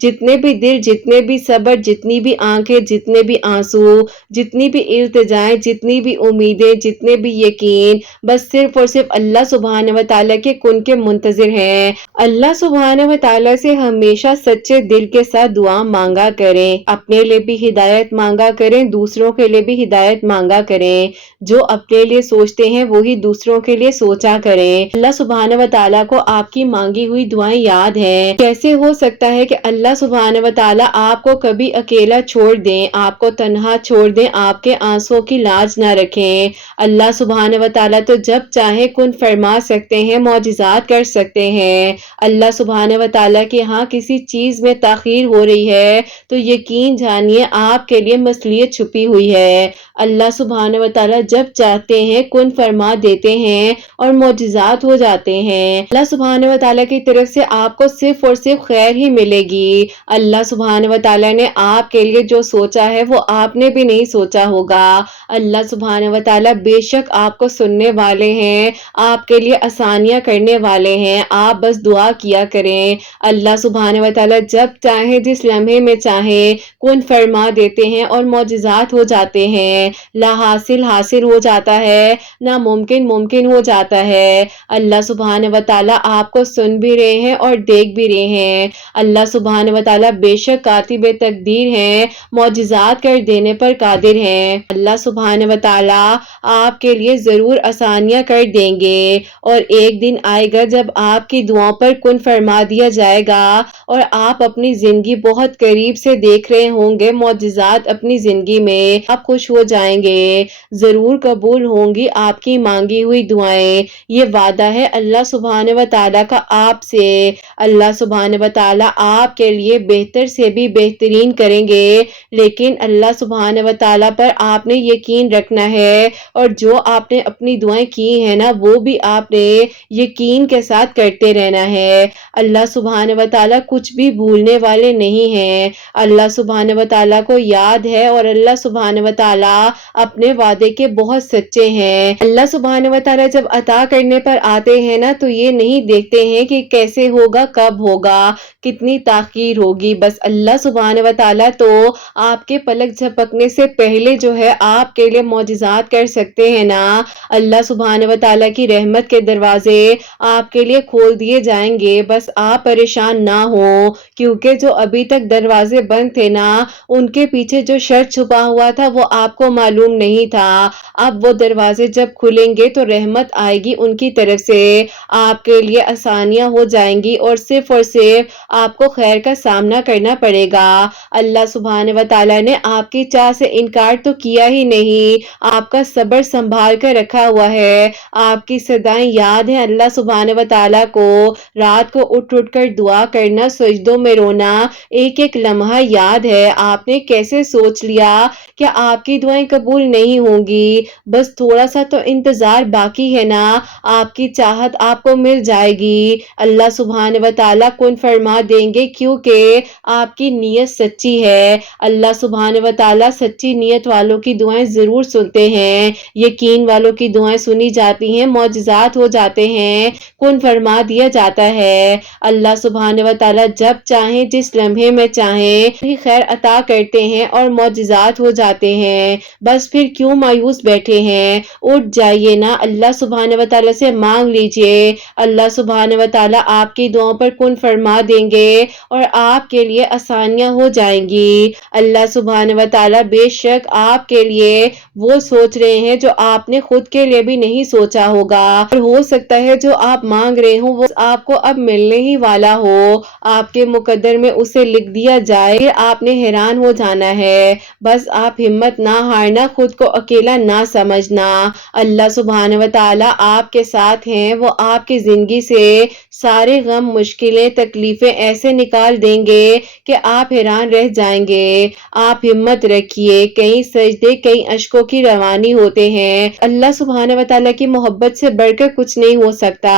जितने भी दिल, जितने भी सब्र, जितनी भी आंखें, जितने भी आंसू, जितनी भी इल्तिजाएं, जितनी भी उम्मीदें, जितने भी यकीन, बस सिर्फ और सिर्फ अल्लाह सुब्हान व तआला के कुन के मुंतजिर हैं। अल्लाह सुब्हान व तआला से हमेशा सच्चे दिल के साथ दुआ मांगा करें, अपने लिए भी हिदायत मांगा करें, दूसरों के लिए भी हिदायत मांगा करें। जो अपने लिए सोचते हैं वही दूसरों के लिए सोचा करें। अल्लाह सुब्हान व तआला को आपकी मांगी हुई दुआएं याद हैं। कैसे हो सकता है कि अल्लाह सुब्हान व तआला आपको कभी अकेला छोड़ दें, आपको तन्हा छोड़ दें, आपके आंसुओं की लाज ना रखें। अल्लाह सुब्हान व तआला तो जब चाहे कुन फरमा सकते हैं, मौजिज़ात कर सकते हैं। अल्लाह सुब्हान व तआला के यहाँ किसी चीज में ताखीर हो रही है तो यकीन जानिए आपके लिए मसलियत छुपी हुई है। अल्लाह सुब्हान व तआला जब चाहते हैं कुन फरमा देते हैं और मौजिज़ात हो जाते हैं। अल्लाह सुब्हान व तआला की तरफ से आपको सिर्फ और सिर्फ खैर ही मिलेगी। अल्लाह सुब्हान व तआला ने आपके लिए जो सोचा है वो आपने भी नहीं सोचा होगा। अल्लाह सुब्हान व तआला बेशक आपको सुनने वाले हैं, आपके लिए आसानियां करने वाले हैं। आप बस दुआ किया करें। अल्लाह सुब्हान व तआला जब चाहे, जिस लम्हे में चाहे कुन फरमा देते हैं और मौजिज़ात हो जाते हैं। ला हासिल हासिल हो जाता है, नामुमकिन मुमकिन हो जाता है। अल्लाह सुब्हान व तआला आपको सुन भी रहे हैं और देख भी रहे हैं। अल्लाह सुब्हान व तआला बेशक कातिब तकदीर हैं, मौजिज़ात कर देने पर कादिर हैं। अल्लाह सुब्हान व तआला आपके लिए जरूर आसानियां कर देंगे और एक दिन आएगा जब आपकी दुआओं पर कुन फरमा दिया जाएगा और आप अपनी जिंदगी बहुत करीब से देख रहे होंगे। मौजिज़ात अपनी जिंदगी में आप खुश हो जाएंगे, जरूर कबूल होंगी आपकी मांगी हुई दुआएं। ये वादा है अल्लाह सुब्हान व तआला का आपसे। अल्लाह सुब्हान व तआला आपके लिए बेहतर से भी बेहतरीन करेंगे, लेकिन अल्लाह सुब्हान व तआला पर आपने यकीन रखना है और जो आपने अपनी दुआएं की है ना वो भी आपने यकीन के साथ करते रहना है। अल्लाह सुब्हान व तआला कुछ भी भूलने वाले नहीं हैं। अल्लाह सुब्हान व तआला को याद है और अल्लाह सुब्हान व तआला अपने वादे के बहुत सच्चे हैं। अल्लाह सुब्हान व तआला जब अता करने पर आते हैं ना तो ये नहीं देखते हैं कि कैसे होगा, कब होगा, कितनी ताखीर होगी। बस अल्लाह सुब्हान व तआला तो आपके पलक झपकने से पहले जो है आपके लिए मौजिज़ात कर सकते हैं ना। अल्लाह सुब्हान व तआला की रहमत के दरवाजे आपके लिए खोल दिए जाएंगे। बस आप परेशान ना हो, क्योंकि जो अभी तक दरवाजे बंद थे ना उनके पीछे जो शर छुपा हुआ था वो आपको मालूम नहीं था। अब वो दरवाजे जब खुलेंगे तो रहमत आएगी उनकी तरफ से, आपके लिए आसानियां हो जाएंगी और सिर्फ आपको खैर का सामना करना पड़ेगा। अल्लाह सुब्हान व तआला ने आपकी चाह से इनकार तो किया ही नहीं, आपका सब्र संभाल कर रखा हुआ है। आपकी सदाएं याद है अल्लाह सुब्हान व तआला को। रात को उठ उठ कर दुआ करना, सजदों में रोना, एक एक लम्हा याद है। आपने कैसे सोच लिया कि आपकी दुआएं कबूल नहीं होंगी? बस थोड़ा सा तो इंतजार बाकी है ना, आपकी चाहत आपको मिल जाएगी। अल्लाह सुब्हान व तआला कुन फरमा देंगे, क्योंकि आपकी नीयत सच्ची है। अल्लाह सुब्हान व तआला सच्ची नीयत वालों की दुआएं जरूर सुनते हैं। यकीन वालों की दुआएं सुनी जाती हैं, मौजिज़ात हो जाते हैं, कुन फरमा दिया जाता है। अल्लाह सुब्हान व तआला जब चाहे, जिस लम्हे में चाहे ही खैर अता करते हैं और मौजिज़ात हो जाते हैं। बस फिर क्यों मायूस बैठे हैं? उठ जाइए ना, अल्लाह सुब्हान व तआला से मांग लीजिए। अल्लाह सुब्हान व तआला आपकी दुआओं पर कुन फरमा देंगे और आपके लिए आसानियां हो जाएंगी। अल्लाह सुब्हान व तआला बेशक आपके लिए वो सोच रहे हैं जो आपने खुद के लिए भी नहीं सोचा होगा। और हो सकता है जो आप मांग रहे हो वो आपको अब मिलने ही वाला हो, आपके मुकद्दर में उसे लिख दिया जाए, फिर आपने हैरान हो जाना है। बस आप हिम्मत ना हारना, खुद को अकेला ना समझना। अल्लाह सुब्हान व तआला आपके साथ हैं, वो आपकी जिंदगी से सारे गम, मुश्किलें, तकलीफें ऐसे निकाल देंगे कि आप हैरान रह जाएंगे। आप हिम्मत रखिए। कई सजदे, कई अश्कों की रवानी होते हैं। अल्लाह सुब्हान व तआला की मोहब्बत से बढ़कर कुछ नहीं हो सकता।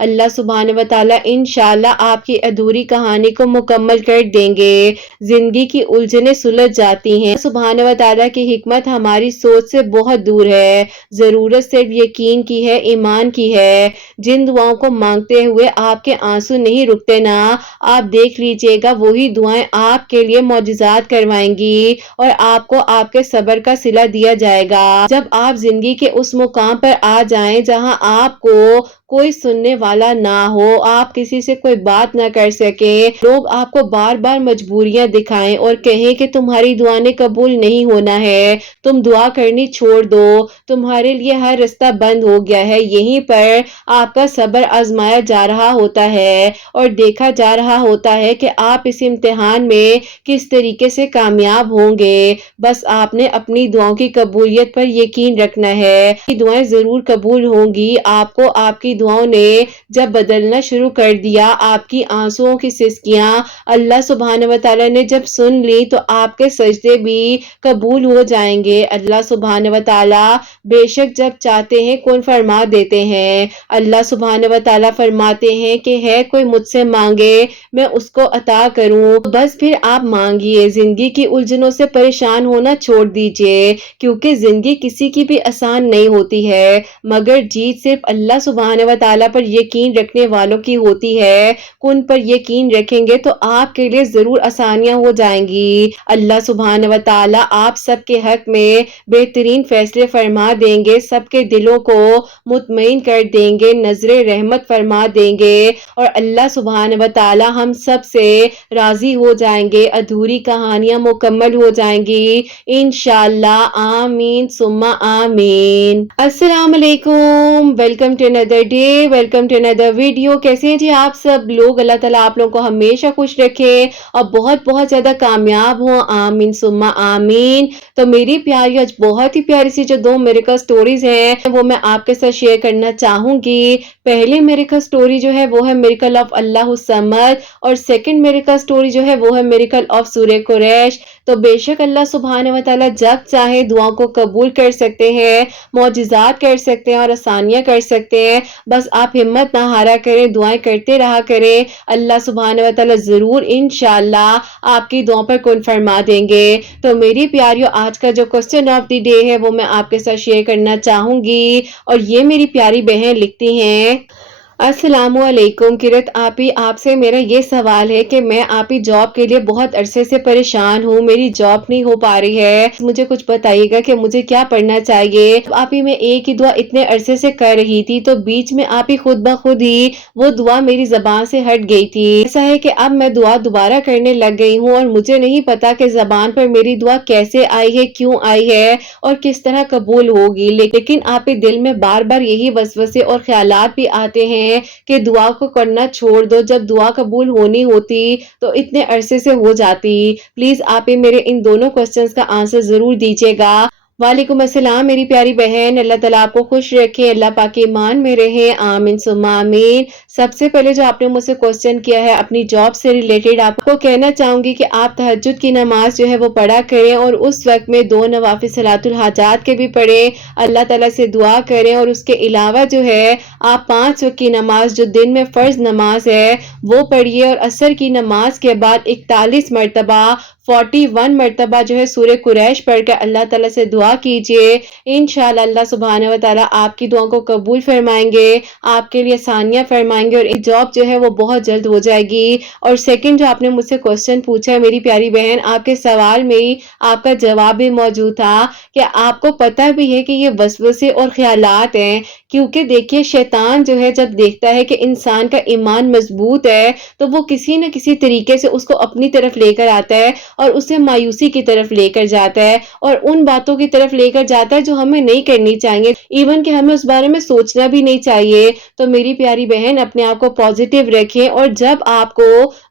अल्लाह सुब्हान व तआला इंशाअल्लाह आपकी अधूरी कहानी को मुकम्मल कर देंगे। जिंदगी की उलझनें सुलझ जाती हैं। सुब्हान व तआला की हिकमत हमारी सोच से बहुत दूर है। जरूरत सिर्फ यकीन की है, ईमान की है। जिन दुआओं को मांगते हुए आपके आंसू नहीं रुकते ना, आप देख लीजिए دیجیے گا وہی دعائیں آپ کے لیے معجزات کروائیں گی اور آپ کو آپ کے صبر کا صلہ دیا جائے گا۔ جب آپ زندگی کے اس مقام پر آ جائیں جہاں آپ کو کوئی سننے والا نہ ہو، آپ کسی سے کوئی بات نہ کر سکیں، لوگ آپ کو بار بار مجبوریاں دکھائیں اور کہیں کہ تمہاری دعا نے قبول نہیں ہونا ہے، تم دعا کرنی چھوڑ دو، تمہارے لیے ہر رستہ بند ہو گیا ہے، یہیں پر آپ کا صبر آزمایا جا رہا ہوتا ہے اور دیکھا جا رہا ہوتا ہے کہ آپ اس امتحان میں کس طریقے سے کامیاب ہوں گے۔ بس آپ نے اپنی دعاؤں کی قبولیت پر یقین رکھنا ہے، دعائیں ضرور قبول ہوں گی۔ آپ کو آپ کی دعاؤں نے جب بدلنا شروع کر دیا، آپ کی آنسوؤں کی سسکیاں اللہ سبحانہ و تعالیٰ نے جب سن لی تو آپ کے سجدے بھی قبول ہو جائیں گے۔ اللہ سبحانہ و تعالیٰ بے شک جب چاہتے ہیں کون فرما دیتے ہیں۔ اللہ سبحانہ و تعالیٰ فرماتے ہیں کہ ہے کوئی مجھ سے مانگے میں اس کو عطا کروں، بس پھر آپ مانگیے، زندگی کی الجھنوں سے پریشان ہونا چھوڑ دیجیے، کیونکہ زندگی کسی کی بھی آسان نہیں ہوتی ہے، مگر جیت صرف اللہ سبحانہ و تعالیٰ پر یقین رکھنے والوں کی ہوتی ہے۔ کن پر یقین رکھیں گے تو آپ کے لیے ضرور آسانیاں ہو جائیں گی۔ اللہ سبحانہ و تعالیٰ آپ سب کے حق میں بہترین فیصلے فرما دیں گے، سب کے دلوں کو مطمئن کر دیں گے، نظر رحمت فرما دیں گے اور اللہ سبحانہ و تعالیٰ ہم سب سے راضی ہو جائیں گے، ادھوری کہانیاں مکمل ہو جائیں گی انشاءاللہ۔ آمین ثم آمین۔ السلام علیکم، welcome to another day, welcome to another video. کیسے ہیں جی آپ سب لوگ؟ اللہ تعالیٰ آپ لوگوں کو ہمیشہ خوش رکھے اور بہت بہت زیادہ کامیاب ہوں، آمین ثم آمین۔ تو میری پیاری آج بہت ہی پیاری سی جو دو میریکل سٹوریز ہیں وہ میں آپ کے ساتھ شیئر کرنا چاہوں گی۔ پہلی میریکل سٹوری جو ہے وہ ہے میریکل آف اللہ الصمد اور سیکنڈ میریکل سٹوری جو ہے وہ ہے میریکل آف سورہ قریش۔ تو بے شک اللہ سبحانہ و تعالیٰ جب چاہے دعاؤں کو قبول کر سکتے ہیں، معجزات کر سکتے ہیں اور آسانیاں کر سکتے ہیں، بس آپ ہمت نہ ہارا کریں، دعائیں کرتے رہا کریں، اللہ سبحانہ و تعالیٰ ضرور انشاءاللہ آپ کی دعاؤں پر کن فرما دیں گے۔ تو میری پیاریوں آج کا جو کوسچن آف دی ڈے ہے وہ میں آپ کے ساتھ شیئر کرنا چاہوں گی اور یہ میری پیاری بہن لکھتی ہیں، السلام علیکم کرت آپی، آپ سے میرا یہ سوال ہے کہ میں آپی جاب کے لیے بہت عرصے سے پریشان ہوں، میری جاب نہیں ہو پا رہی ہے، مجھے کچھ بتائیے گا کہ مجھے کیا پڑھنا چاہیے۔ آپی میں ایک ہی دعا اتنے عرصے سے کر رہی تھی تو بیچ میں آپی خود بخود ہی وہ دعا میری زبان سے ہٹ گئی تھی، ایسا ہے کہ اب میں دعا دوبارہ کرنے لگ گئی ہوں اور مجھے نہیں پتا کہ زبان پر میری دعا کیسے آئی ہے، کیوں آئی ہے اور کس طرح قبول ہوگی، لیکن آپی دل میں بار بار یہی وسوسے اور خیالات بھی آتے ہیں کہ دعا کو کرنا چھوڑ دو، جب دعا قبول ہونی ہوتی تو اتنے عرصے سے ہو جاتی۔ پلیز آپ ہی میرے ان دونوں کوسچنز کا آنسر ضرور دیجیے گا۔ وعلیکم السلام میری پیاری بہن، اللہ تعالیٰ آپ کو خوش رکھے، اللہ پاک کے ایمان میں رہے، آمین ثم آمین۔ سب سے پہلے جو آپ نے مجھ سے کوسچن کیا ہے اپنی جاب سے ریلیٹڈ، آپ کو کہنا چاہوں گی کہ آپ تہجد کی نماز جو ہے وہ پڑھا کریں اور اس وقت میں 2 نوافل صلاۃ الحاجات کے بھی پڑھیں، اللہ تعالیٰ سے دعا کریں اور اس کے علاوہ جو ہے آپ 5 وقت کی نماز جو دن میں فرض نماز ہے وہ پڑھیے اور عصر کی نماز کے بعد 41 مرتبہ 41 مرتبہ جو ہے سورہ قریش پڑھ کر اللہ تعالیٰ سے دعا کیجئے، انشاءاللہ اللہ سبحانہ و تعالیٰ آپ کی دعاؤں کو قبول فرمائیں گے، آپ کے لیے آسانیاں فرمائیں گے اور ایک جاب جو ہے وہ بہت جلد ہو جائے گی۔ اور سیکنڈ جو آپ نے مجھ سے کوسچن پوچھا ہے میری پیاری بہن، آپ کے سوال میں ہی آپ کا جواب بھی موجود تھا کہ آپ کو پتہ بھی ہے کہ یہ وسوسے اور خیالات ہیں، کیونکہ دیکھیے شیطان جو ہے جب دیکھتا ہے کہ انسان کا ایمان مضبوط ہے تو وہ کسی نہ کسی طریقے سے اس کو اپنی طرف لے کر آتا ہے اور اسے مایوسی کی طرف لے کر جاتا ہے اور ان باتوں کی طرف لے کر جاتا ہے جو ہمیں نہیں کرنی چاہیے، ایون کہ ہمیں اس بارے میں سوچنا بھی نہیں چاہیے۔ تو میری پیاری بہن اپنے آپ کو پازیٹیو رکھیں اور جب آپ کو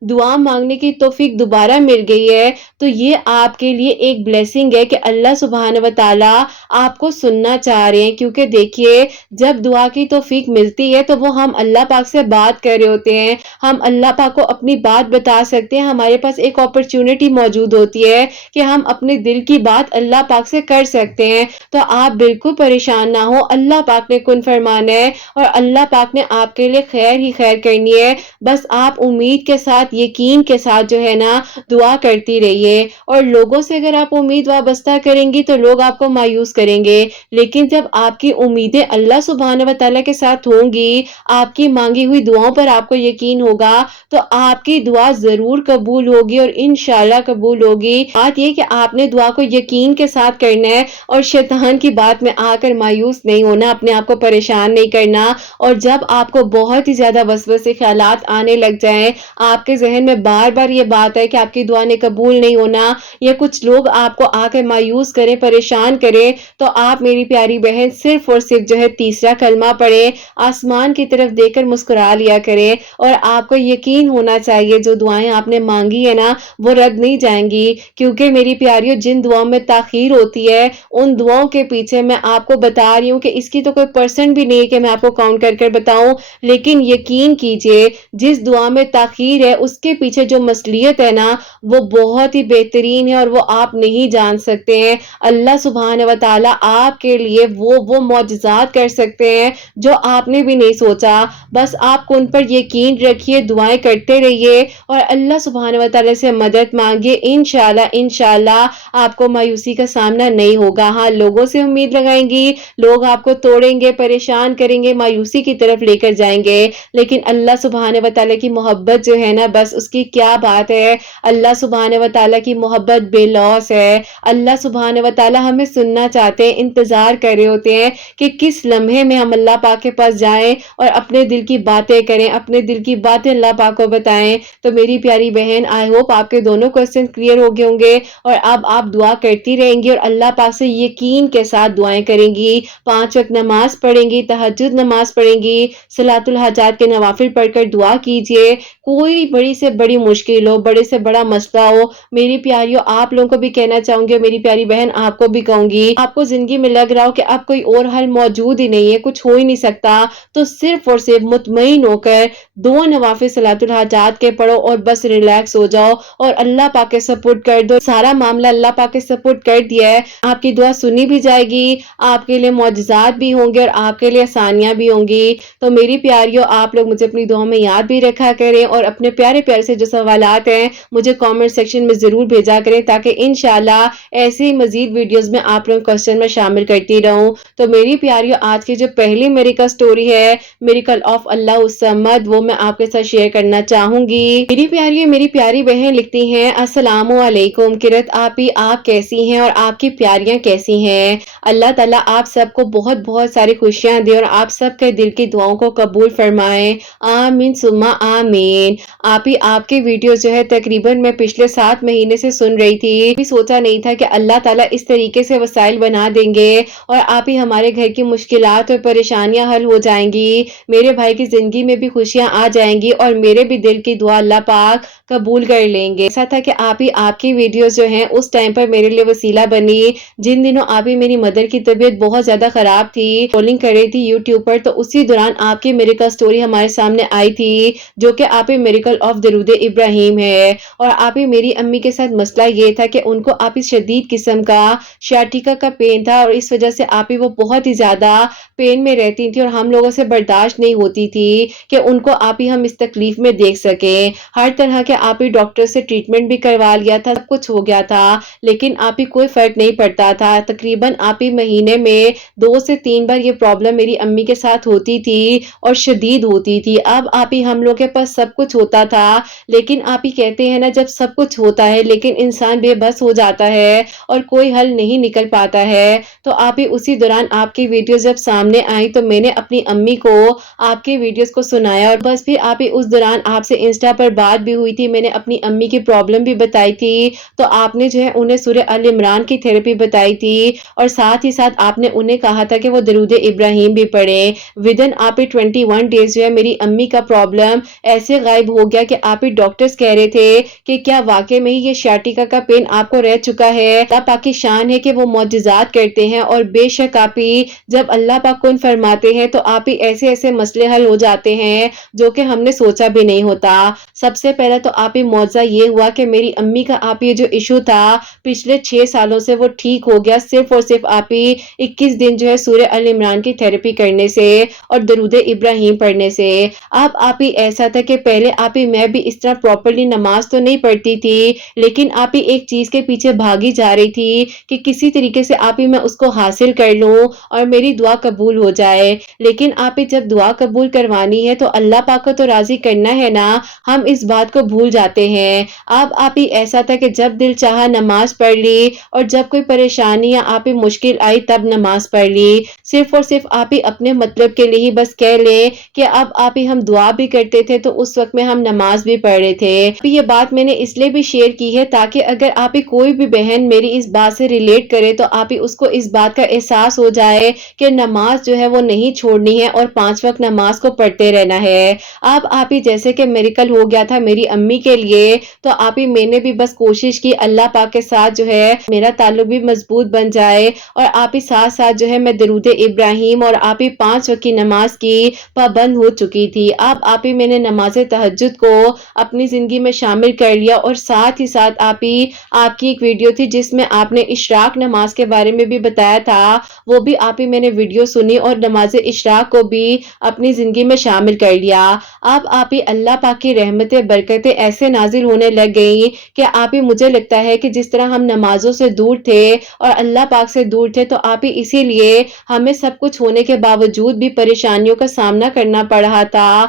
دعا مانگنے کی توفیق دوبارہ مل گئی ہے تو یہ آپ کے لیے ایک بلیسنگ ہے کہ اللہ سبحانہ و تعالیٰ آپ کو سننا چاہ رہے ہیں، کیونکہ دیکھیے جب دعا کی توفیق ملتی ہے تو وہ ہم اللہ پاک سے بات کر رہے ہوتے ہیں، ہم اللہ پاک کو اپنی بات بتا سکتے ہیں، ہمارے پاس ایک اپرچونٹی موجود ہوتی ہے کہ ہم اپنے دل کی بات اللہ پاک سے کر سکتے ہیں۔ تو آپ بالکل پریشان نہ ہو، اللہ پاک نے کن فرمانا ہے اور اللہ پاک نے آپ کے لیے خیر ہی خیر کرنی ہے، بس آپ امید کے ساتھ یقین کے ساتھ جو ہے نا دعا کرتی رہیے۔ اور لوگوں سے اگر آپ امید وابستہ کریں گی تو لوگ آپ کو مایوس کریں گے، لیکن جب آپ کی امیدیں اللہ सुभान व तआला के साथ होंगी, आपकी मांगी हुई दुआओं पर आपको यकीन होगा, तो आपकी दुआ जरूर कबूल होगी और इंशाल्लाह कबूल होगी। बात ये कि आपने दुआ को यकीन के साथ करना है और शैतान की बात में आकर मायूस नहीं होना, अपने आप को परेशान नहीं करना। और जब आपको बहुत ही ज्यादा वसवसे ख्यालात आने लग जाएं, आपके जहन में बार बार ये बात है कि आपकी दुआ ने कबूल नहीं होना, या कुछ लोग आपको आकर मायूस करें, परेशान करें, तो आप मेरी प्यारी बहन सिर्फ और सिर्फ जो है तीसरा कलमा पढ़े, आसमान की तरफ देखकर मुस्कुरा लिया करें। और आपको यकीन होना चाहिए जो दुआएं आपने मांगी है ना, वो रद्द नहीं जाएंगी, क्योंकि मेरी प्यारियों जिन दुआओं में ताखीर होती है, उन दुआओं के पीछे मैं आपको बता रही हूँ कि इसकी तो कोई परसेंट भी नहीं है कि मैं आपको काउंट कर कर बताऊं, लेकिन यकीन कीजिए जिस दुआ में ताखीर है उसके पीछे जो मसलियत है ना, वो बहुत ही बेहतरीन है और वो आप नहीं जान सकते हैं। अल्लाह सुभान व तआला आपके लिए वो मौजज़ात कर सकते हैं जो आपने भी नहीं सोचा। बस आप उन पर यकीन रखिए, दुआएं करते रहिए और अल्लाह सुभान व तआला से मदद मांगिए। इंशाल्लाह इंशाल्लाह आपको मायूसी का सामना नहीं होगा। हाँ, लोगों से उम्मीद लगाएंगी, लोग आपको तोड़ेंगे, परेशान करेंगे, मायूसी की तरफ लेकर जाएंगे, लेकिन अल्लाह सुभान व तआला की मोहब्बत जो है ना, बस उसकी क्या बात है। अल्लाह सुभान व तआला की मोहब्बत बेलौस है। अल्लाह सुभान व तआला हमें सुनना चाहते हैं, इंतजार कर रहे होते हैं कि किस लम्हे में हम अल्लाह पाक के पास जाएं और अपने दिल की बातें करें, अपने दिल की बातें अल्लाह पाक को बताएं। तो मेरी प्यारी बहन, आई होप आपके दोनों क्वेश्चन क्लियर हो गए होंगे और अब आप दुआ करती रहेंगी और अल्लाह पाक से यकीन के साथ दुआएं करेंगी, 5 वक्त नमाज पढ़ेंगी, तहज्जुद नमाज पढ़ेंगी, सलातुल हाजात के नवाफिल पढ़कर दुआ कीजिए। कोई बड़ी से बड़ी मुश्किल हो, बड़े से बड़ा मसला हो, मेरी प्यारियों आप लोगों को भी कहना चाहूंगी, मेरी प्यारी बहन आपको भी कहूंगी, आपको जिंदगी में लग रहा हो कि अब कोई और हल मौजूद ही नहीं है, कुछ हो ही नहीं सकता, तो सिर्फ और सिर्फ मुतमईन होकर 2 नवाफिल सलातुल हाजात के पढ़ो और बस रिलैक्स हो जाओ और अल्लाह पाक के सपोर्ट कर दो। सारा मामला अल्लाह पाक के सपोर्ट कर दिया है, आपकी दुआ सुनी भी जाएगी, आपके लिए मौजज़ात भी होंगे और आपके लिए आसानियां भी होंगी। तो मेरी प्यारियों आप लोग मुझे अपनी दुआ में याद भी रखा करें और अपने प्यारे प्यारे से जो सवालात हैं मुझे कमेंट सेक्शन में जरूर भेजा करें, ताकि इंशाल्लाह ऐसे ही मजीद वीडियोस में आप लोग क्वेश्चन में शामिल करती रहूं। तो मेरी प्यारियों आज की जो पहली मिरेकल स्टोरी है, मिरेकल ऑफ अल्लाह उस समद, वो मैं आपके साथ शेयर करना चाहूंगी। मेरी प्यारी मेरी प्यारी बहन लिखती हैं, अस्सलामु अलैकुम किरत आपी, आप कैसी हैं और आपकी प्यारियां कैसी हैं। अल्लाह ताला आप सबको बहुत बहुत सारी खुशियां दे और आप सबके दिल की दुआओं को कबूल फरमाए, आमीन सुम्मा आमीन। आप ही आपके वीडियो जो है तकरीबन मैं पिछले 7 महीने से सुन रही थी, भी सोचा नहीं था कि अल्लाह ताला इस तरीके से वसाइल बना देंगे और आप ही हमारे घर की मुश्किलात और परेशानियां हल हो जाएंगी, मेरे भाई की जिंदगी में भी खुशियां आ जाएंगी और मेरे भी दिल की दुआ अल्लाह पाक कबूल कर लेंगे। ऐसा था कि आप ही आपकी वीडियो जो है उस टाइम पर मेरे लिए वसीला बनी। जिन दिनों आप ही मेरी मदर की तबीयत बहुत ज्यादा खराब थी, ट्रोलिंग कर रही थी यूट्यूब पर, तो उसी दौरान आपकी मिरेकल स्टोरी हमारे सामने आई थी, जो कि आप ही मिरेकल ऑफ दरूद इब्राहिम है। और आप ही मेरी अम्मी के साथ मसला ये था कि उनको आप ही शदीद किस्म का शाटिका का पेन था और इस वजह से आप ही वो बहुत ही ज्यादा पेन में रहती थी और हम लोगों से बर्दाश्त नहीं होती थी कि उनको आप ही हम इस तकलीफ में देख सके। हर तरह के आप ही डॉक्टर से ट्रीटमेंट भी करवा लिया था, सब कुछ हो गया था, लेकिन आप ही कोई फर्क नहीं पड़ता था। तकरीबन आप ही महीने में 2 से 3 बार ये प्रॉब्लम मेरी अम्मी के साथ होती थी और शदीद होती थी। अब आप ही हम लोग के पास सब कुछ होता था, लेकिन आप ही कहते हैं ना, जब सब कुछ होता है लेकिन इंसान बेबस हो जाता है और कोई हल नहीं निकल पाता है। तो आप ही उसी दौरान आपकी वीडियोस जब सामने आई तो मैंने अपनी अम्मी को आपके वीडियोस को सुनाया और बस फिर आप ही उस दौरान आपसे इंस्टा पर बात भी हुई थी, मैंने अपनी अम्मी की प्रॉब्लम भी बताई थी, तो आपने जो है उन्हें सूरह अल इमरान की थेरेपी बताई थी और साथ ही साथ आपने उन्हें कहा था कि वो दरूद इब्राहिम भी पढ़े। विदिन आप ही 21 डेज जो है मेरी अम्मी का प्रॉब्लम ऐसे गायब हो गया कि आप ही डॉक्टर्स कह रहे थे कि क्या वाकई में ही ये शाटिका का पेन आपको रह चुका है। अल्लाह पाक की शान है कि वो मौजज़ात करते हैं और बेशक आप ही जब अल्लाह पाक कुन फरमाते हैं तो आप ही ऐसे ऐसे मसले हल हो जाते हैं जो कि हमने सोचा भी नहीं होता। सबसे पहले तो आप ही मौजज़ा ये हुआ कि मेरी अम्मी का आप ये जो इशू था पिछले 6 सालों से वो ठीक हो गया, सिर्फ और सिर्फ आप ही 21 दिन जो है सूरह अल इमरान की थेरेपी करने से और दरूद इब्राहिम पढ़ने से। अब आप ही ऐसा था कि पहले आप ही मैं भी इस तरह प्रॉपर्ली नमाज तो नहीं पढ़ती थी, लेकिन आप ही एक चीज के पीछे भागी जा रही थी कि किसी तरीके से आप ही मैं उसको हासिल कर लूं और मेरी दुआ कबूल قبول ہو جائے، لیکن آپ ہی جب دعا قبول کروانی ہے تو اللہ پاک کو تو راضی کرنا ہے نا، ہم اس بات کو بھول جاتے ہیں۔ اب آپ ہی ایسا تھا کہ جب دل چاہا نماز پڑھ لی، اور جب کوئی پریشانی یا آپ ہی مشکل آئی تب نماز پڑھ لی، صرف اور صرف آپ ہی اپنے مطلب کے لیے ہی بس کہہ لیں کہ اب آپ ہی ہم دعا بھی کرتے تھے تو اس وقت میں ہم نماز بھی پڑھ رہے تھے۔ یہ بات میں نے اس لیے بھی شیئر کی ہے تاکہ اگر آپ ہی کوئی بھی بہن میری اس بات سے ریلیٹ کرے تو آپ ہی اس کو اس بات کا احساس ہو جائے کہ نماز جو ہے وہ نہیں چھوڑنی ہے اور 5 وقت نماز کو پڑھتے رہنا ہے۔ اب آپ ہی جیسے کہ میریکل ہو گیا تھا میری امی کے لیے، تو آپ ہی میں نے بھی بس کوشش کی اللہ پاک کے ساتھ جو ہے میرا تعلق بھی مضبوط بن جائے، اور آپ ہی ساتھ ساتھ جو ہے میں درود ابراہیم اور آپ ہی 5 وقت کی نماز کی پابند ہو چکی تھی۔ اب آپ ہی میں نے نماز تہجد کو اپنی زندگی میں شامل کر لیا، اور ساتھ ہی ساتھ آپ ہی آپ کی ایک ویڈیو تھی جس میں آپ نے اشراق نماز کے بارے میں بھی بتایا تھا، وہ بھی آپ ہی میں نے ویڈیو سنی اور نماز اشراق کو بھی اپنی زندگی میں شامل کر لیا۔ اب آپ ہی اللہ پاک کی رحمتیں برکتیں ایسے نازل ہونے لگ گئیں کہ آپ ہی مجھے لگتا ہے کہ جس طرح ہم نمازوں سے دور تھے اور اللہ پاک سے دور تھے، تو آپ ہی اسی لیے ہمیں سب کچھ ہونے کے باوجود بھی پریشانیوں کا سامنا کرنا پڑ رہا تھا۔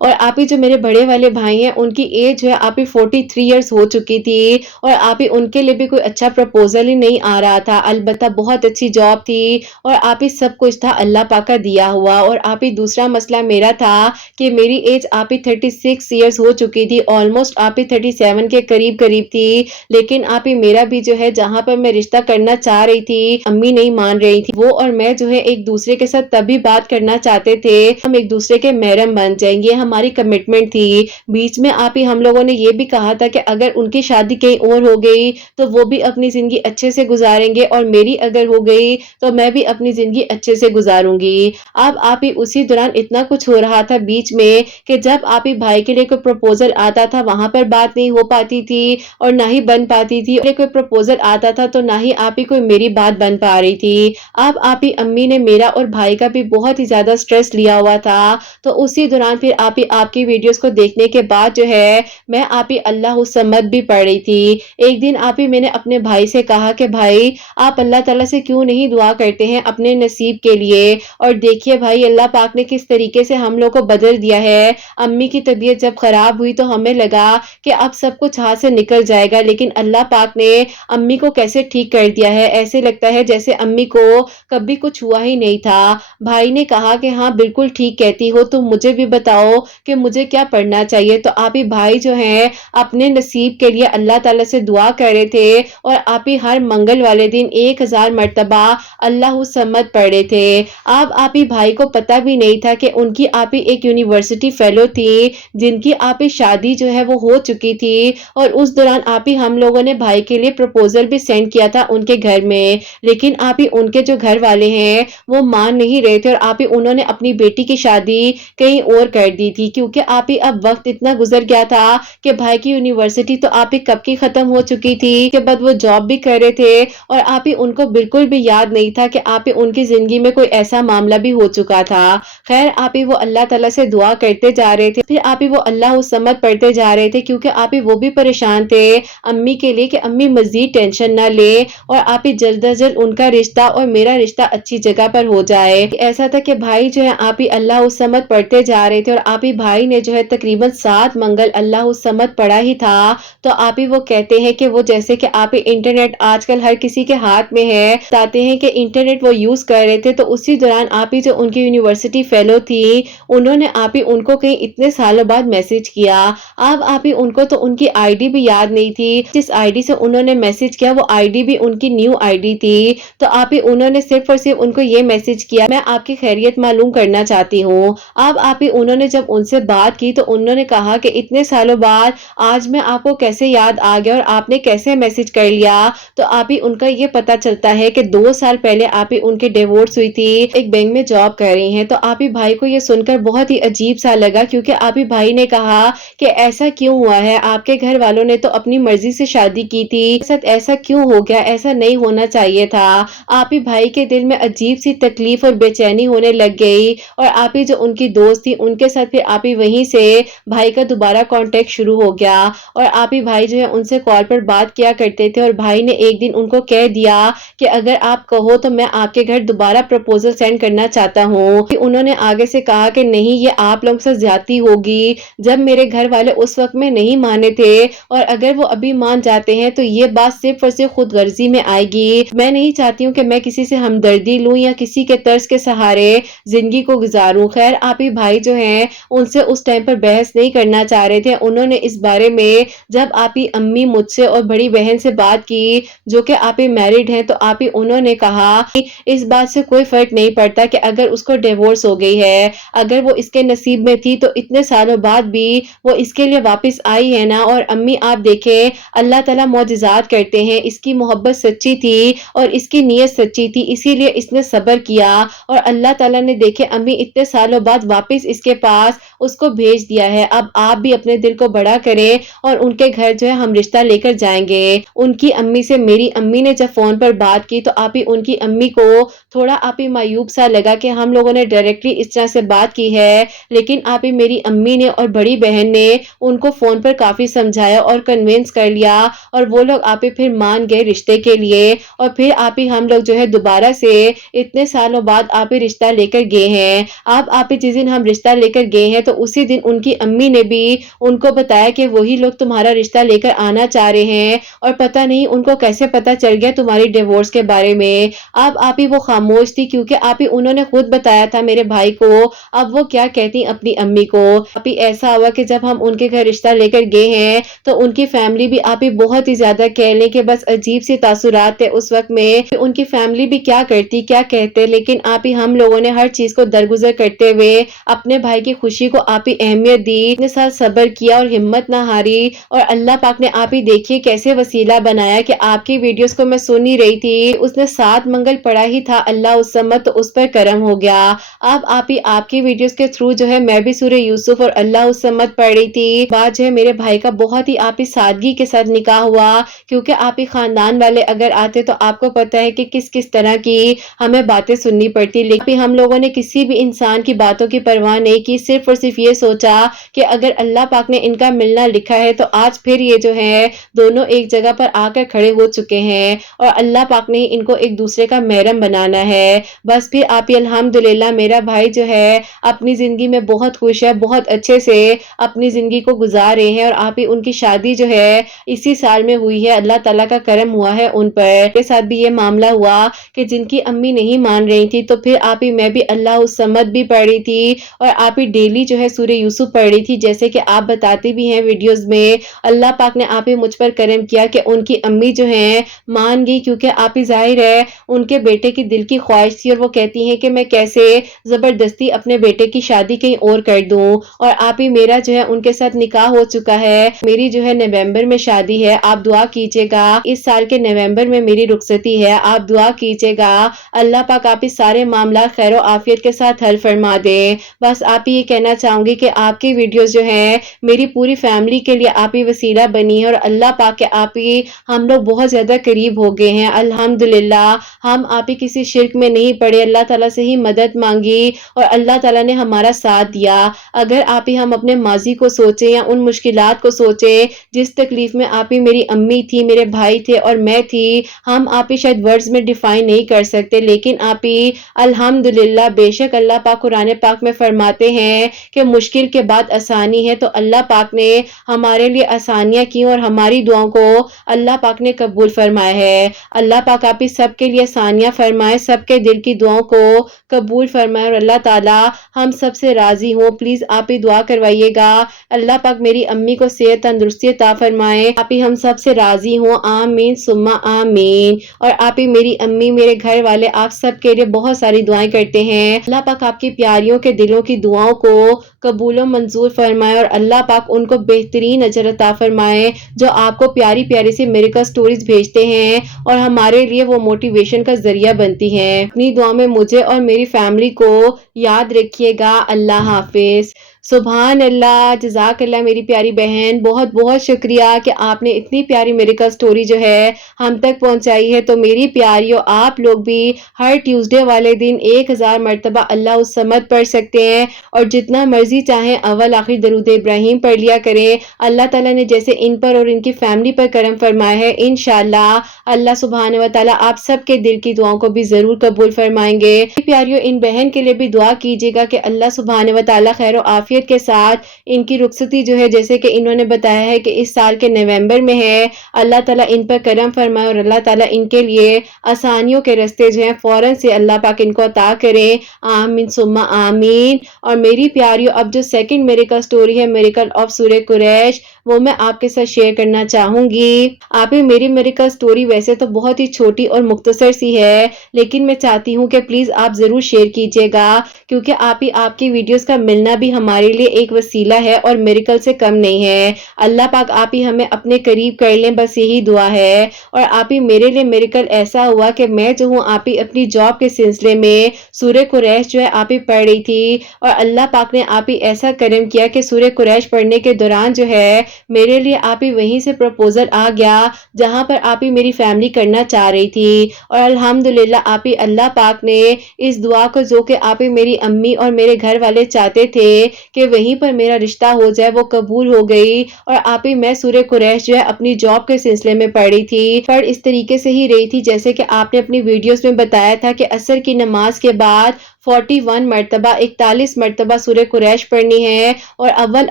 اور آپ ہی جو میرے بڑے والے بھائی ہیں ان کی ایج جو ہے آپ ہی 43 ایئرس ہو چکی تھی، اور آپ ہی ان کے لیے بھی کوئی اچھا پروپوزل ہی نہیں آ رہا تھا، البتہ بہت اچھی جاب تھی اور آپ ہی سب کچھ تھا اللہ پاک کا دیا ہوا۔ اور آپ ہی دوسرا مسئلہ میرا تھا کہ میری ایج آپ ہی 36 ایئرس ہو چکی تھی، آلموسٹ آپ ہی 37 کے قریب قریب تھی، لیکن آپ ہی میرا بھی جو ہے جہاں پر میں رشتہ کرنا چاہ رہی تھی امی نہیں مان رہی تھی، وہ اور میں جو ہے ایک دوسرے کے ساتھ تبھی بات کرنا چاہتے تھے ہم ایک دوسرے کے محرم بن جائیں گے، ہماری کمٹمنٹ تھی۔ بیچ میں آپ ہی ہم لوگوں نے یہ بھی کہا تھا کہ اگر ان کی شادی کہیں اور ہو گئی تو وہ بھی اپنی زندگی اچھے سے گزاریں گے، اور میری اگر ہو گئی تو میں بھی اپنی زندگی اچھے سے گزاروں گی۔ اب آپ ہی اسی دوران اتنا کچھ ہو رہا تھا بیچ میں کہ جب آپ ہی بھائی کے لیے کوئی پروپوزل آتا تھا وہاں پر بات نہیں ہو پاتی تھی اور نہ ہی بن پاتی تھی، اور کوئی پروپوزل آتا تھا تو نہ ہی آپ ہی کوئی میری بات بن پا رہی تھی۔ اب آپ ہی امی نے میرا اور بھائی کا بھی بہت ہی زیادہ سٹریس لیا ہوا تھا، تو اسی دوران پھر آپ ہی آپ کی ویڈیوز کو دیکھنے کے بعد جو ہے میں آپ ہی اللہ الصمد بھی پڑھ رہی تھی۔ ایک دن آپ ہی میں نے اپنے بھائی سے کہا کہ بھائی آپ اللہ تعالیٰ سے کیوں نہیں دعا کرتے ہیں اپنے نصیب کے لیے، اور دیکھیے بھائی اللہ پاک نے کس طریقے سے ہم لوگ کو بدل دیا ہے۔ امی کی طبیعت جب خراب ہوئی تو ہمیں لگا کہ اب سب کچھ ہاتھ سے نکل جائے گا، لیکن اللہ پاک نے امی کو کیسے ٹھیک کر دیا ہے، ایسے لگتا ہے جیسے امی کو کبھی کچھ ہوا ہی نہیں تھا۔ بھائی نے کہا کہ ہاں بالکل ٹھیک کہتی ہو، تم مجھے بھی بتاؤ کہ مجھے کیا پڑھنا چاہیے۔ تو آپ ہی بھائی جو ہیں اپنے نصیب کے لیے اللہ تعالیٰ سے دعا کر رہے تھے، اور آپ ہی ہر منگل والے دن 1000 مرتبہ اللہ الصمد پڑھ رہے تھے۔ اب آپ ہی بھائی کو پتہ بھی نہیں تھا کہ ان کی آپ ہی ایک یونیورسٹی فیلو تھی جن کی آپ ہی شادی جو ہے وہ ہو چکی تھی، اور اس دوران آپ ہی ہم لوگوں نے بھائی کے لیے پروپوزل بھی سینڈ کیا تھا ان کے گھر میں، لیکن آپ ہی ان کے جو گھر والے ہیں وہ مان نہیں رہے تھے، اور آپ ہی انہوں نے اپنی بیٹی کی شادی کہیں اور کر دی تھی، کیونکہ آپ ہی اب وقت اتنا گزر گیا تھا کہ بھائی کی یونیورسٹی تو آپ ہی کب کی ختم ہو چکی تھی، کے بعد وہ جاب بھی کر رہے تھے، اور آپ ہی ان کو بالکل بھی یاد نہیں تھا کہ آپ ہی ان کی زندگی میں کوئی ایسا معاملہ بھی ہو چکا تھا۔ خیر آپ ہی وہ اللہ تعالیٰ سے دعا کرتے جا رہے تھے، پھر آپ ہی وہ اللہ الصمد پڑھتے جا رہے تھے، کیونکہ آپ ہی وہ بھی پریشان تھے امی کے لیے کہ امی مزید ٹینشن نہ لے، اور آپ ہی جلد از جلد ان کا رشتہ اور میرا رشتہ اچھی جگہ پر ہو جائے۔ ایسا تھا کہ بھائی جو ہے آپ ہی اللہ الصمد پڑھتے جا رہے تھے، اور آپ ہی بھائی نے جو ہے تقریباً 7 منگل اللہ الصمد پڑھا ہی تھا، تو آپ ہی وہ کہتے ہیں کہ وہ جیسے کہ آپ ہی انٹرنیٹ آج کل ہر کسی کے ہاتھ میں ہے، چاہتے ہیں کہ انٹرنیٹ وہ یوز کر رہے تھے، تو اسی دوران آپ ہی جو ان کی یونیورسٹی فیلو تھی انہوں نے آپ ہی ان کو کہیں اتنے سالوں بعد میسج کیا۔ اب آپ ہی ان کو تو ان کی آئی ڈی بھی یاد نہیں تھی، جس آئی ڈی سے انہوں نے میسج کیا وہ آئی ڈی بھی ان کی نیو آئی ڈی تھی، تو آپ ہی انہوں نے صرف اور صرف ان کو یہ میسج کیا میں آپ کی خیریت معلوم کرنا چاہتی ہوں۔ اب آپ ہی انہوں نے جب ان سے بات کی تو انہوں نے کہا کہ اتنے سالوں بعد آج میں آپ کو کیسے یاد آ گیا اور آپ نے کیسے میسج کر لیا، تو آپ ہی ان کا یہ پتا چلتا ہے کہ 2 سال پہلے آپ ہی ان کی ڈیورس ہوئی تھی، ایک بینک میں جاب کر رہی ہیں۔ تو آپ ہی بھائی کو یہ سن کر بہت ہی عجیب سا لگا، کیونکہ آپ ہی بھائی نے کہا کہ ایسا کیوں ہوا ہے، آپ کے گھر والوں نے تو اپنی مرضی سے شادی کی تھی، ایسا کیوں ہو گیا، ایسا نہیں ہونا چاہیے تھا۔ آپ ہی بھائی کے دل میں عجیب سی تکلیف اور بے چینی ہونے لگ گئی، اور آپ ہی جو ان کی دوست تھی ان کے ساتھ ساتھ پھر آپ ہی وہیں سے بھائی کا دوبارہ کانٹیکٹ شروع ہو گیا اور آپ ہی بھائی جو ہے ان سے کال پر بات کیا کرتے تھے اور بھائی نے ایک دن ان کو کہہ دیا کہ اگر آپ کہو تو میں آپ کے گھر دوبارہ پرپوزل سینڈ کرنا چاہتا ہوں. انہوں نے آگے سے کہا کہ نہیں یہ آپ لوگ سے زیادتی ہوگی, جب میرے گھر والے اس وقت میں نہیں مانے تھے اور اگر وہ ابھی مان جاتے ہیں تو یہ بات صرف اور صرف خود غرضی میں آئے گی. میں نہیں چاہتی ہوں کہ میں کسی سے ہمدردی لوں یا کسی کے طرز کے سہارے زندگی کو گزاروں. خیر آپ ہی بھائی جو ہیں ان سے اس ٹائم پر بحث نہیں کرنا چاہ رہے تھے. انہوں نے اس بارے میں جب آپ ہی امی مجھ سے اور بڑی بہن سے بات کی جو کہ آپ ہی میرڈ ہیں تو آپ ہی انہوں نے کہا اس بات سے کوئی فرق نہیں پڑتا کہ اگر اس کو ڈیورس ہو گئی ہے, اگر وہ اس کے نصیب میں تھی تو اتنے سالوں بعد بھی وہ اس کے لیے واپس آئی ہے نا. اور امی آپ دیکھیں اللہ تعالیٰ معجزات کرتے ہیں, اس کی محبت سچی تھی اور اس کی نیت سچی تھی اسی لیے اس نے صبر کیا اور اللہ تعالیٰ نے دیکھے امی اتنے سالوں بعد واپس اس کے پاس اس کو بھیج دیا ہے. اب آپ بھی اپنے دل کو بڑا کریں اور ان کے گھر جو ہے ہم رشتہ لے کر جائیں گے. ان کی امی سے میری امی نے جب فون پر بات کی تو آپ ہی ان کی امی کو تھوڑا آپ ہی معیوب سا لگا کہ ہم لوگوں نے ڈائریکٹلی اس طرح سے بات کی ہے, لیکن آپ ہی میری امی نے اور بڑی بہن نے ان کو فون پر کافی سمجھایا اور کنونس کر لیا اور وہ لوگ آپ ہی پھر مان گئے رشتے کے لیے. اور پھر آپ ہی ہم لوگ جو ہے دوبارہ سے اتنے سالوں بعد آپ ہی رشتہ لے کر گئے ہیں. آپ ہی جس دن ہم رشتہ لے کر گئے ہیں تو اسی دن ان کی امی نے بھی ان کو بتایا کہ وہی لوگ تمہارا رشتہ لے کر آنا چاہ رہے ہیں اور پتہ نہیں ان کو کیسے پتہ چل گیا تمہاری ڈیورس کے بارے میں. اب آپ ہی وہ خاموش تھی کیونکہ آپ ہی انہوں نے خود بتایا تھا میرے بھائی کو, اب وہ کیا کہتی اپنی امی کو. آپ ہی ایسا ہوا کہ جب ہم ان کے گھر رشتہ لے کر گئے ہیں تو ان کی فیملی بھی آپ ہی بہت ہی زیادہ کہہ لیں کہ بس عجیب سی تاثرات تھے اس وقت میں کہ ان کی فیملی بھی کیا کرتی کیا کہتے, لیکن آپ ہی ہم لوگوں نے ہر چیز کو درگزر کرتے ہوئے اپنے بھائی کی خوشی کو آپ ہی اہمیت دی, اپنے ساتھ صبر کیا اور ہمت نہ ہاری. اور اللہ پاک نے آپ ہی دیکھیے کیسے وسیلہ بنایا کہ آپ کی ویڈیوز کو میں سن ہی رہی تھی, اس نے 7 منگل پڑھا ہی تھا اللہ الصمد تو اس پر کرم ہو گیا. اب آپ ہی آپ کی ویڈیوز کے تھرو جو ہے میں بھی سورہ یوسف اور اللہ الصمد پڑھ رہی تھی. بات جو ہے میرے بھائی کا بہت ہی آپ ہی سادگی کے ساتھ نکاح ہوا کیونکہ آپ ہی خاندان والے اگر آتے تو آپ کو پتہ ہے کہ کس کس طرح کی ہمیں باتیں سننی پڑتی, لیکن ہم لوگوں نے کسی بھی انسان کی باتوں کی پرواہ نہیں کی, صرف اور صرف یہ سوچا کہ اگر اللہ پاک نے ان کا ملنا لکھا ہے تو آج پھر یہ جو ہے دونوں ایک جگہ پر آ کر کھڑے ہو چکے ہیں اور اللہ پاک نے ان کو ایک دوسرے کا محرم بنانا ہے. بس پھر آپ ہی الحمدللہ میرا بھائی جو ہے اپنی زندگی میں بہت خوش ہے, بہت اچھے سے اپنی زندگی کو گزار رہے ہیں اور آپ ہی ان کی شادی جو ہے اسی سال میں ہوئی ہے. اللہ تعالیٰ کا کرم ہوا ہے ان پر. کے ساتھ بھی یہ معاملہ ہوا کہ جن کی امی نہیں مان رہی تھی تو پھر آپ ہی میں بھی اللہ الصمد بھی پڑھ رہی تھی اور آپ ہی ڈیلی جو ہے سورہ یوسف پڑھ رہی تھی جیسے کہ آپ بتاتے بھی ہیں ویڈیوز میں. اللہ پاک نے آپ ہی مجھ پر کرم کیا کہ ان کی امی جو ہیں مان گئی کیونکہ آپ ہی ظاہر ہے ان کے بیٹے کی دل کی خواہش تھی اور وہ کہتی ہیں کہ میں کیسے زبردستی اپنے بیٹے کی شادی کہیں اور کر دوں. اور آپ ہی میرا جو ہے ان کے ساتھ نکاح ہو چکا ہے, میری جو ہے نومبر میں شادی ہے. آپ دعا کیجیے گا, اس سال کے نومبر میں میری رخصتی ہے, آپ دعا کیجیے گا اللہ پاک آپ ہی سارے معاملات خیر و عافیت کے ساتھ حل فرما دے. بس آپ ہی یہ کہنا چاہوں گی کہ آپ کی ویڈیوز جو ہیں میری پوری فیملی کے لیے آپ ہی وسیلہ بنی ہے اور اللہ پاک کے آپ ہی ہم لوگ بہت زیادہ قریب ہو گئے ہیں الحمدللہ. ہم آپ ہی کسی شرک میں نہیں پڑے, اللہ تعالیٰ سے ہی مدد مانگی اور اللہ تعالیٰ نے ہمارا ساتھ دیا. اگر آپ ہی ہم اپنے ماضی کو سوچیں یا ان مشکلات کو سوچیں جس تکلیف میں آپ ہی میری امی تھی, میرے بھائی تھے اور میں تھی, ہم آپ ہی شاید ورڈز میں ڈیفائن نہیں کر سکتے, لیکن آپ ہی الحمدللہ بے شک اللہ پاک قرآن پاک میں فرماتے ہیں کہ مشکل کے بعد آسانی ہے, تو اللہ پاک نے ہمارے لیے آسانیاں کی اور ہماری دعاؤں کو اللہ پاک نے قبول فرمایا ہے. اللہ پاک آپ ہی سب کے لیے آسانیاں فرمائے, سب کے دل کی دعاؤں کو قبول فرمائے اور اللہ تعالیٰ ہم سب سے راضی ہوں. پلیز آپ ہی دعا کروائیے گا اللہ پاک میری امی کو صحت تندرستی عطا فرمائے, آپ ہی ہم سب سے راضی ہوں, آمین ثم آمین. اور آپ ہی میری امی, میرے گھر والے, آپ سب کے لیے بہت ساری دعائیں کرتے ہیں. اللہ پاک آپ کی پیاریوں کے دلوں کی دعاؤں کو قبول و منظور فرمائے اور اللہ پاک ان کو بہترین اجر عطا فرمائے جو آپ کو پیاری پیاری سی میریکل سٹوریز بھیجتے ہیں اور ہمارے لیے وہ موٹیویشن کا ذریعہ بنتی ہیں. اپنی دعا میں مجھے اور میری فیملی کو یاد رکھیے گا. اللہ حافظ. सुभान अल्लाह, जज़ाक अल्लाह मेरी प्यारी बहन, बहुत बहुत शुक्रिया कि आपने इतनी प्यारी मिरेकल स्टोरी जो है हम तक पहुंचाई है। तो मेरी प्यारियों, आप लोग भी हर ट्यूसडे वाले दिन 1000 मरतबा अल्लाह उस समद पढ़ सकते हैं और जितना मर्जी चाहें अव्वल आखिर दरूद इब्राहिम पढ़ लिया करें। अल्लाह ताला ने जैसे इन पर और इनकी फैमिली पर करम फरमाया है, इंशाअल्लाह अल्लाह सुब्हान व तआला आप सबके दिल की दुआओं को भी ज़रूर कबूल फरमाएंगे। प्यारियों, इन बहन के लिए भी दुआ कीजिएगा कि अल्लाह सुब्हान व तआला खैर आफियत के साथ इनकी रुखसती जो है, जैसे कि इन्होंने बताया है कि इस साल के नवंबर में है, अल्लाह ताला इन पर करम फरमाए और अल्लाह ताला इनके लिए आसानियों के रास्ते जो हैं फ़ौरन से अल्लाह पाक इनको अता करें। आमीन सुम्मा आमीन। और मेरी प्यारियों, अब जो सेकंड मिरेकल स्टोरी है, मिरेकल ऑफ सूरह कुरैश, वो मैं आपके साथ शेयर करना चाहूंगी। आप ही मेरी मिरेकल स्टोरी वैसे तो बहुत ही छोटी और मुख्तसर सी है, लेकिन मैं चाहती हूँ कि प्लीज आप जरूर शेयर कीजिएगा, क्योंकि आप ही आपकी वीडियोस का मिलना भी हमारे लिए एक वसीला है और मिरेकल से कम नहीं है। अल्लाह पाक आप ही हमें अपने करीब कर लें, बस यही दुआ है। और आप ही मेरे लिए मिरेकल ऐसा हुआ कि मैं जो हूँ आप ही अपनी जॉब के सिलसिले में सूरह कुरैश जो है आप ही पढ़ रही थी, और अल्लाह पाक ने आप ही ऐसा करम किया कि सूरह कुरैश पढ़ने के दौरान जो है मेरे लिए आप ही वहीं से प्रपोजल आ गया जहां पर आप ही मेरी फैमिली करना चाह रही थी। और अल्हम्दुलिल्लाह आप ही अल्लाह पाक ने इस दुआ को, जो कि आप ही मेरी अम्मी और मेरे घर वाले चाहते थे कि वहीं पर मेरा रिश्ता हो जाए, वो कबूल हो गई। और आप ही मैं सूरह कुरैश जो है अपनी जॉब के सिलसिले में पढ़ी थी, पर इस तरीके से ही रही थी जैसे कि आपने अपनी वीडियोस में बताया था कि असर की नमाज के बाद 41 मरतबा 41 मरतबा सूरह कुरैश पढ़नी है। और अव्वल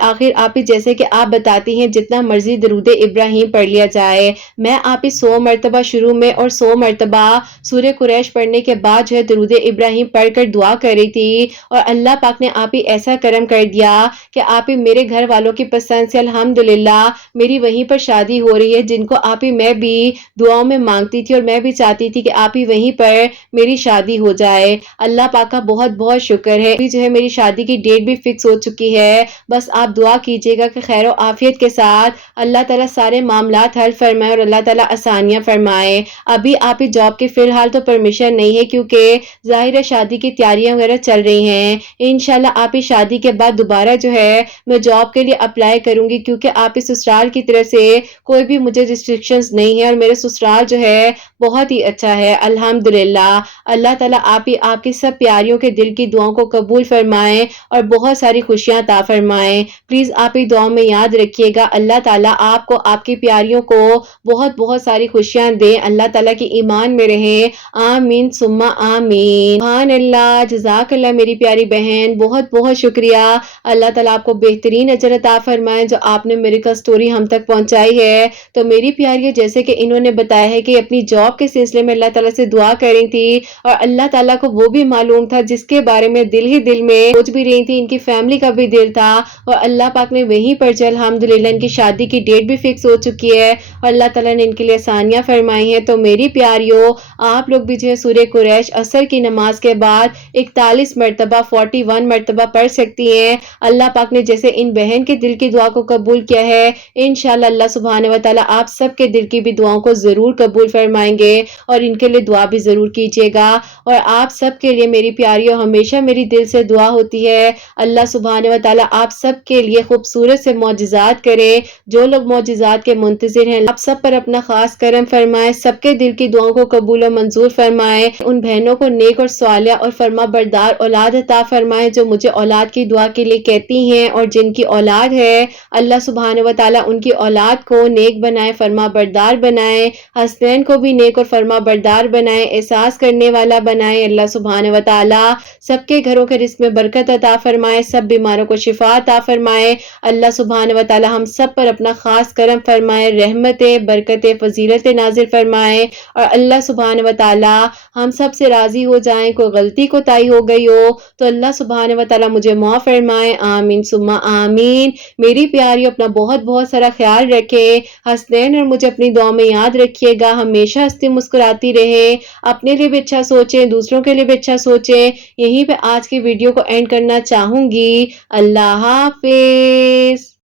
आखिर आप ही जैसे कि आप बताती हैं जितना मर्जी दरूद इब्राहिम पढ़ लिया जाए। मैं आप ही 100 मरतबा शुरू में और 100 मरतबा सूरह कुरैश पढ़ने के बाद जो है दरूद इब्राहिम पढ़कर दुआ कर रही थी। और अल्लाह पाक ने आप ही ऐसा करम कर दिया कि आप ही मेरे घर वालों की पसंद से अल्हम्दुलिल्लाह मेरी वहीं पर शादी हो रही है, जिनको आप ही मैं भी दुआओं में मांगती थी और मैं भी चाहती थी कि आप ही वहीं पर मेरी शादी हो जाए। अल्लाह पाक का बहुत बहुत शुक्र है, अभी जो है मेरी शादी की डेट भी फिक्स हो चुकी है। बस आप दुआ कीजिएगा कि खैर आफियत के साथ अल्लाह ताला सारे मामलात हल फरमाए और अल्लाह ताला आसानियां फरमाए। अभी आप ही जॉब की फिलहाल तो परमिशन नहीं है, क्योंकि जाहिर है शादी की तैयारियां वगैरह चल रही हैं। इंशाल्लाह आप ही शादी के बाद दोबारा जो है मैं जॉब के लिए अप्लाई करूंगी, क्योंकि आप ही ससुराल की तरफ से कोई भी मुझे रिस्ट्रिक्शंस नहीं है और मेरे ससुराल जो है बहुत ही अच्छा है अल्हम्दुलिल्लाह। अल्लाह ताला आप ही आपकी सब प्यारियों के दिल की दुआओं को कबूल फरमाएं और बहुत सारी खुशियां अता फरमाएं। प्लीज आप ही दुआओं में याद रखिएगा। अल्लाह ताला आपको, आपकी प्यारियों को बहुत बहुत सारी खुशियां दें, अल्लाह ताला की ईमान में रहें। आमीन सुम्मा आमीन। सुभान अल्लाह, जज़ाक अल्लाह मेरी प्यारी बहन, बहुत बहुत शुक्रिया। अल्लाह ताला आपको बेहतरीन अजर अता फरमाए जो आपने मिरेकल स्टोरी हम तक पहुंचाई है। तो मेरी प्यारियों, जैसे कि इन्होंने बताया है कि अपनी जॉब के सिलसिले में अल्लाह ताला से दुआ कर रही थी, और अल्लाह ताला को वो भी मालूम था जिसके बारे में दिल ही दिल में सोच भी रही थी, इनकी फैमिली का भी दिल था। और अल्लाह पाक ने वहीं पर जो अल्हम्दुलिल्लाह इनकी शादी की डेट भी फिक्स हो चुकी है और अल्लाह ताला ने इनके लिए आसानियां फरमाई हैं। तो मेरी प्यारियों, आप लोग भी जो है सूरह कुरैश असर की नमाज के बाद 41 मरतबा 41 मरतबा पढ़ सकती हैं। अल्लाह पाक ने जैसे इन बहन के दिल की दुआ को कबूल किया है, इंशाल्लाह अल्लाह सुब्हान व तआला आप सबके दिल की भी दुआओं को जरूर कबूल फरमाएंगे। और इनके लिए दुआ भी जरूर कीजिएगा। और आप सबके लिए मेरी प्यारियों हमेशा मेरी दिल से दुआ होती है, अल्लाह सुब्हान व तआला आप सबके लिए खूबसूरत से मौजिज़ात करे। जो लोग मौजिज़ात के मुंतज़िर हैं, आप सब पर अपना खास करम फरमाए, सबके दिल की दुआओं को कबूल और मंजूर फरमाए। उन बहनों को नेक और स्वालिया और फरमा बरदार औलाद अता फरमाए जो मुझे औलाद की दुआ के लिए कहती हैं, और जिनकी औलाद है अल्लाह सुब्हान व तआला उनकी औलाद को नेक बनाए, फरमा बरदार बनाए, हसनैन को भी नेक और फरमा बरदार बनाए, एहसास करने वाला बनाए। अल्लाह सुब्हान व तआला सबके घरों के रिस्क में बरकत अता फरमाए, सब बीमारों को शिफा अता फरमाए। अल्लाह सुब्हान व तआला हम सब पर अपना खास करम फरमाए, रहमतें बरकतें फजीलतें नाजिल फरमाए। और अल्लाह सुब्हान व तआला हम सब से राजी हो जाएं। कोई गलती कोताही हो गई हो तो अल्लाह सुब्हान व तआला मुझे माफ फरमाए। आमीन सुम्मा आमीन। मेरी प्यारियों, अपना बहुत बहुत सारा ख्याल रखें। हसनैन और मुझे अपनी दुआ में याद रखिएगा। हमेशा हंसती मुस्कुराती रहे, अपने लिए भी अच्छा सोचें, दूसरों के लिए भी अच्छा सोचें। यहीं पे आज की वीडियो को एंड करना चाहूंगी। अल्लाह हाफिज।